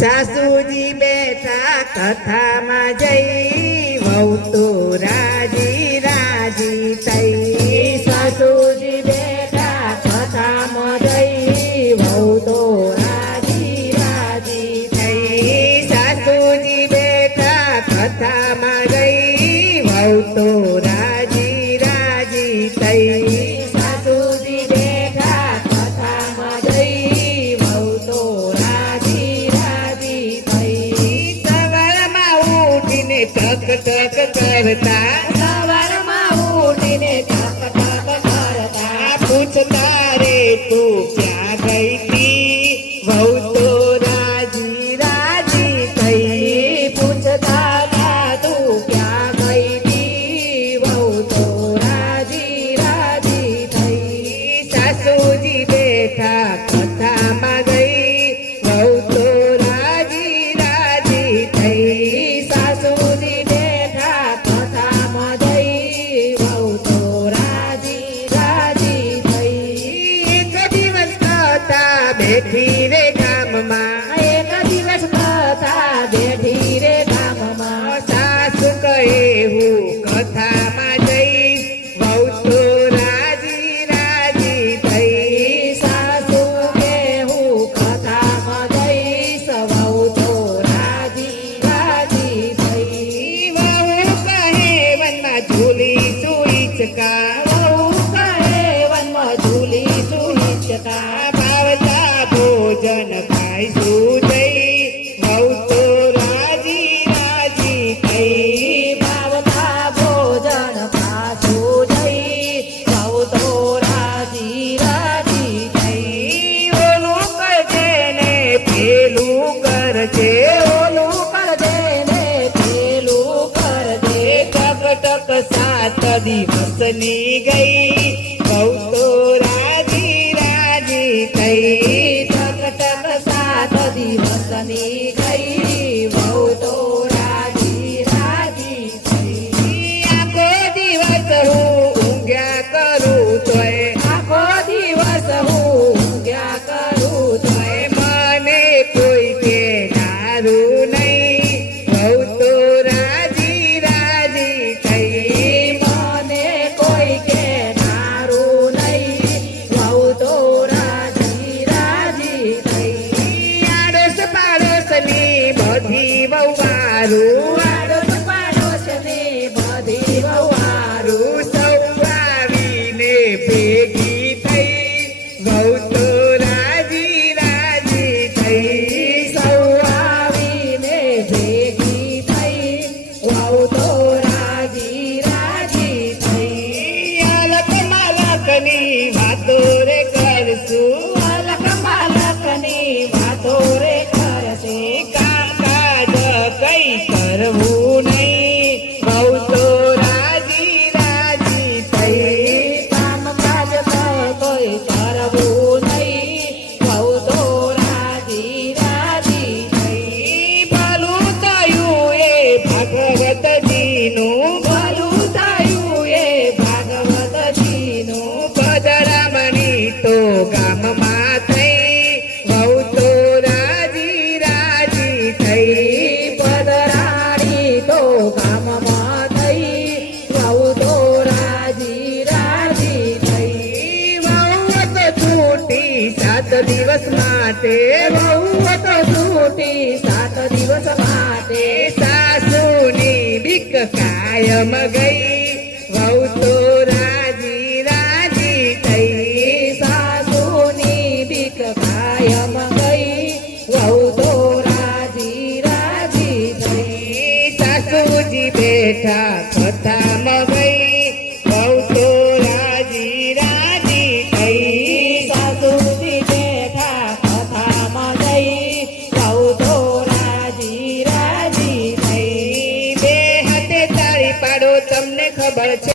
સાસુજી બેઠા કથામાં જઈ વહુ તો રાજી રાજી થઈ. સાસુજી બેઠા કથામાં જઈ વહુ તો રાજી રાજી થઈ. સાસુજી બેઠા કથામાં ગઈ વહુ તો રાજી રાજી થઈ. સાસુજી બેઠા કથામાં જઈ વહુ તો રાજી રાજી થઈ. સવારમાં ઉઠીને ટક ટક કરતા સવારમાં ઉઠીને ટક ટક કરતા પૂછતા રે તું ક્યાં ગઈ તી વહુ તો રાજી રાજી થઈ. પૂછતા હતા તું ક્યાં ગઈ તી વહુ તો રાજી રાજી થઈ. સાસુજી બેઠા કથામાં ગઈ વહુ તો રાજી રાજી થઈ. સાસુજી બેઠા કથામાં જઈ વહુ તો રાજી રાજી થઈ. એક દિવસ કથા બેઠી રે ગામમાં એક દિવસ કથા બેઠી રે ગામમાં સાસુ કહે હું કથામાં જઈ વહુ તો રાજી રાજી થઈ. સાસુ કે હું કથામાં જઈશ વહુ તો રાજી રાજી થઈ. વહુ કહે વનમાં ઝૂલી સુઈચકા વહુ કહે વનમાં ઝૂલી સુઈચકા ભાવતા ભોજન ખાઈશું જઈ વહુ તો રાજી રાજી થઈ. ભાવતા ભોજન ખાશું જઈ વહુ તો રાજી રાજી થઈ. ઓલું કરજે ને પેલું કરજે ઓલું કરજે ને પેલું કરજે ટક ટક સાત દિવસની ગઈ વહુ તો રાજી રાજી થઈ. ટક ટક સાત દિવસની ગઈ વહુ તો રાજી રાજી થઈ. આખો દિવસ હું ઊંઘ્યા કરું તોય આખો દિવસ હું ઊંઘ્યા કરું તોય મને કોઈ કે દારૂ નહીં વહુ તો રાજી રાજી થઈ. મને કોઈ કે તારું નહીં વહુ તો રાજી રાજી થઈ. આડોશ પાડોશની બધી વહુવારું આડોશ પાડોશની બધી વહુવારું સૌ આવીને ભેગી થઈ વહુ તો રાજી રાજી થઈ. સૌ આવીને ભેગી થઈ વહુ તો રાજી રાજી થઈ. અલક માલકની વાતો રે કરશું અલક માલકની વાતો રે કરશે કામકાજ કઈ કરવું નહીં વહુ તો રાજી રાજી થઈ. કામકાજ કોઈ કરવું નહીં વહુ તો રાજી રાજી થઈ. ભલું થયું એ ભાગવતજીનું ભલું થયું એ ભાગવતજીનું પદરામણી તો ગામમાં થઈ વહુ તો રાજી રાજી થઈ. પદરાણી તો ગામમાં થઈ વહુ તો રાજી રાજી થઈ. વહુ તો છૂટી 7 દિવસ માટે વહુ તો છૂટી 7 દિવસ માટે સાસુની બીક કાયમ ગઈ વહુ તો રાજી રાજી થઈ. સાસુની બીક કાયમ ગઈ વહુ તો રાજી રાજી થઈ. સાસુજી બેઠા કથા